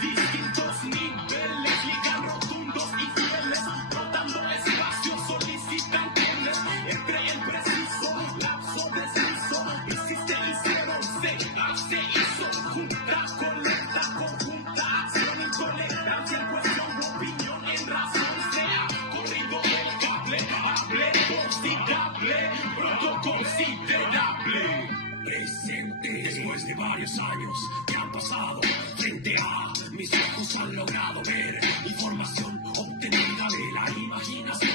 Distintos niveles, ligan rotundos y fieles, rotando espacios, solicitan tener entre el preciso lapso de deslizo. Hiciste, hicieron, se hizo, junta, colecta, conjunta, acción, intolerancia en cuestión, opinión en razón, sea corrido el cable, hable, postigable, pronto considerable. Presente, después de varios años que han pasado, frente a mis ojos han logrado ver información obtenida de la imaginación.